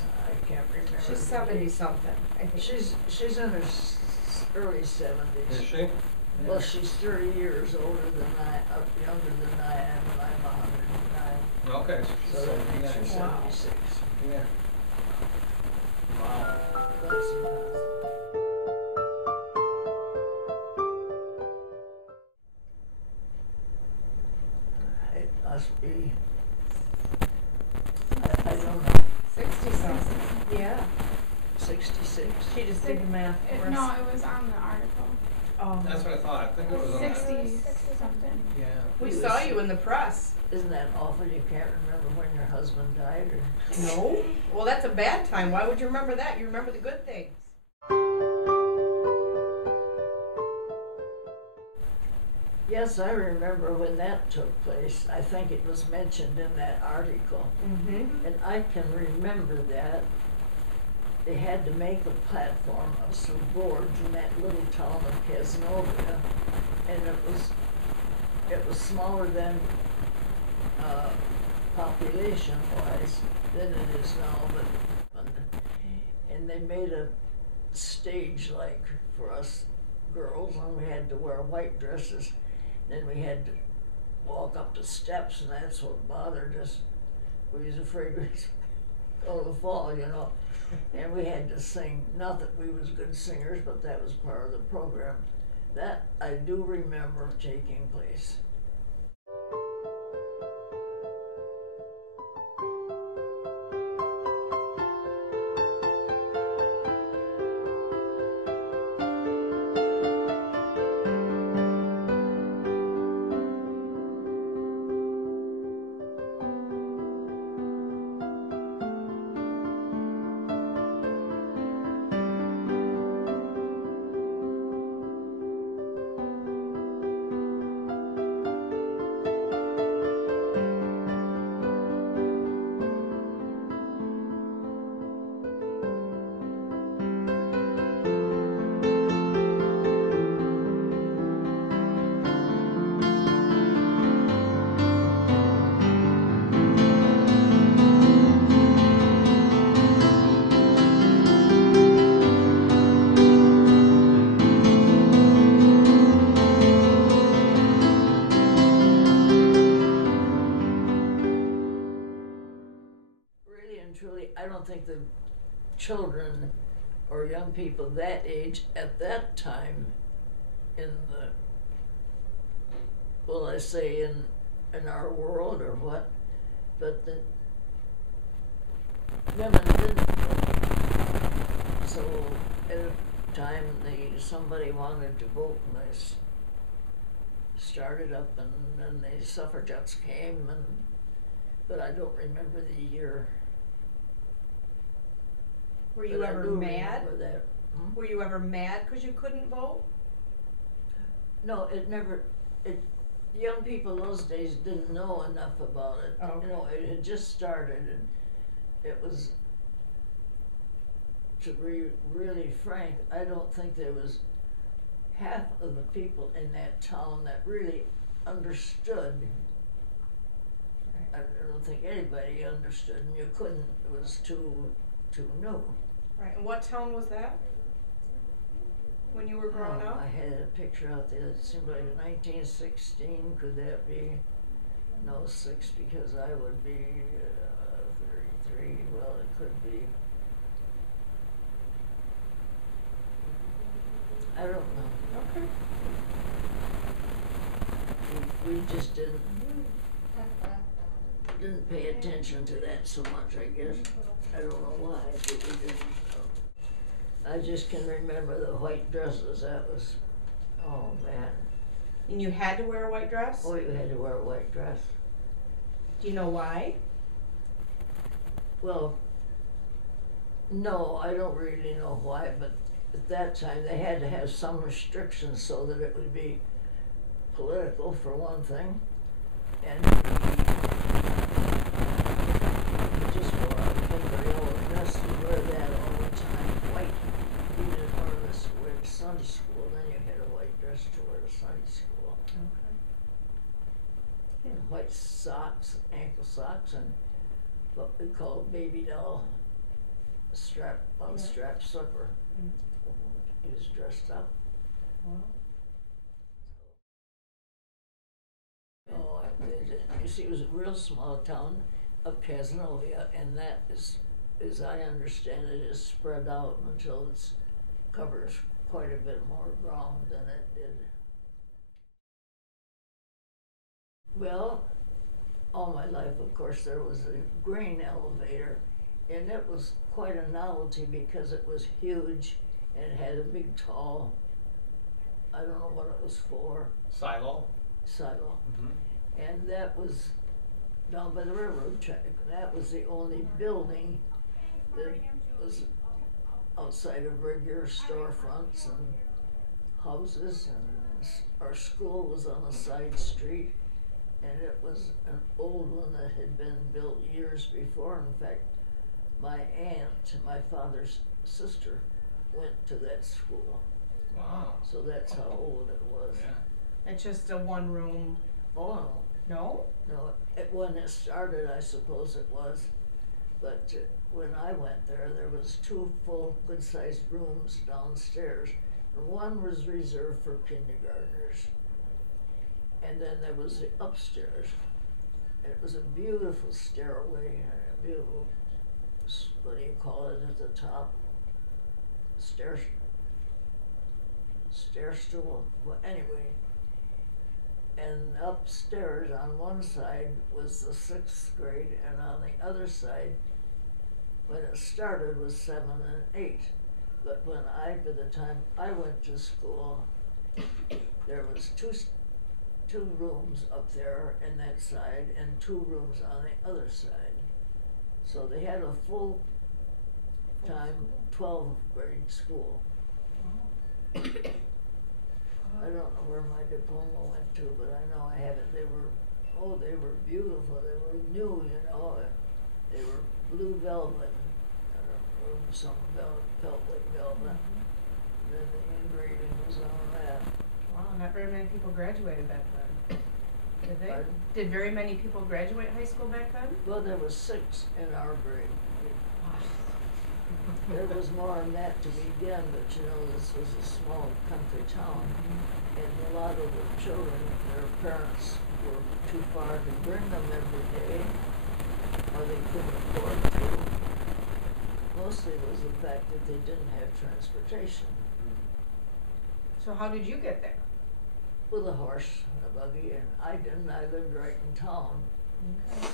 I can't remember. She's 70-something, I think. She's in her early 70s. Is she? Well, she's 30 years older than younger than I am, and I'm 109. Okay, so she's So that makes her 79. 76. Yeah. Wow. That's enough. It must be. I don't know. 60-something. Yeah. 66. She just did the math for us. No, it was on the article. Oh. That's what I thought. I think it was on 60 that. something. Yeah. We saw you in the press. Isn't that awful? You can't remember when your husband died, or? No. Well, that's a bad time. Why would you remember that? You remember the good things. Yes, I remember when that took place. I think it was mentioned in that article. Mm-hmm. And I can remember that they had to make a platform of some boards in that little town of Casanova, and it was smaller than population-wise than it is now, and they made a stage like for us girls, and we had to wear white dresses. Then we had to walk up the steps, and that's what bothered us. We was afraid we'd go to fall, you know. And we had to sing. Not that we was good singers, but that was part of the program. That I do remember taking place. I don't think the children or young people that age at that time in the, well, I say in our world or what, but the women didn't. So at a time somebody wanted to vote, and they started up, and then the suffragettes came, but I don't remember the year. Were you ever mad? That. Hmm? Were you ever mad because you couldn't vote? No, it never. Young people those days didn't know enough about it. Oh, okay. You know, it had just started, and it was. To be really frank, I don't think there was half of the people in that town that really understood. I don't think anybody understood, and you couldn't. It was too new. Right. And what town was that? When you were growing up? I had a picture out there that seemed like 1916. Could that be? No, 6, because I would be 33. Well, it could be. I don't know. Okay. We just didn't pay attention to that so much, I guess. I don't know why, but we didn't. I just can remember the white dresses. That was, oh man. And you had to wear a white dress? Oh, you had to wear a white dress. Do you know why? Well, no, I don't really know why, but at that time they had to have some restrictions so that it would be political, for one thing, and you just wore a pink or yellow dress. You wear that all the time, white. You didn't wear this to wear to Sunday school, then you had a white dress to wear to Sunday school. Okay. And white socks, ankle socks, and what we call baby doll unstrapped slipper. Mm. He was dressed up. Wow. Oh, you see, it was a real small town of Casanova, and that is, as I understand it, is spread out until it covers quite a bit more ground than it did. Well, all my life, of course, there was a grain elevator, and it was quite a novelty because it was huge and it had a big, tall, I don't know what it was for. Silo. Mm-hmm. And that was down by the railroad track. That was the only building that was outside of regular storefronts and houses, and our school was on a side street, and it was an old one that had been built years before. In fact, my aunt, my father's sister, went to that school. Wow. So that's how old it was. Yeah. It's just a one room. Oh no. No? No, when it started, I suppose it was, but when I went there, there was 2 full, good-sized rooms downstairs, and one was reserved for kindergartners, and then there was the upstairs, and it was a beautiful stairway, and a beautiful, what do you call it at the top? Stair stool. Well, anyway. And upstairs on one side was the 6th grade, and on the other side, when it started, was 7 and 8. But by the time I went to school, there was two rooms up there in that side and 2 rooms on the other side. So they had a full-time 12th grade school. I don't know where my diploma went to, but I know I have it. They were beautiful. They were new, you know. They were blue velvet, or some felt like velvet. And then the engraving was on that. Wow, not very many people graduated back then. Did they? Pardon? Did very many people graduate high school back then? Well, there was 6 in our grade. There was more than that to begin, but you know, this was a small country town, and a lot of the children, their parents were too far to bring them every day, or they couldn't afford to. Mostly it was the fact that they didn't have transportation. So how did you get there? With a horse and a buggy, and I didn't. I lived right in town. Okay.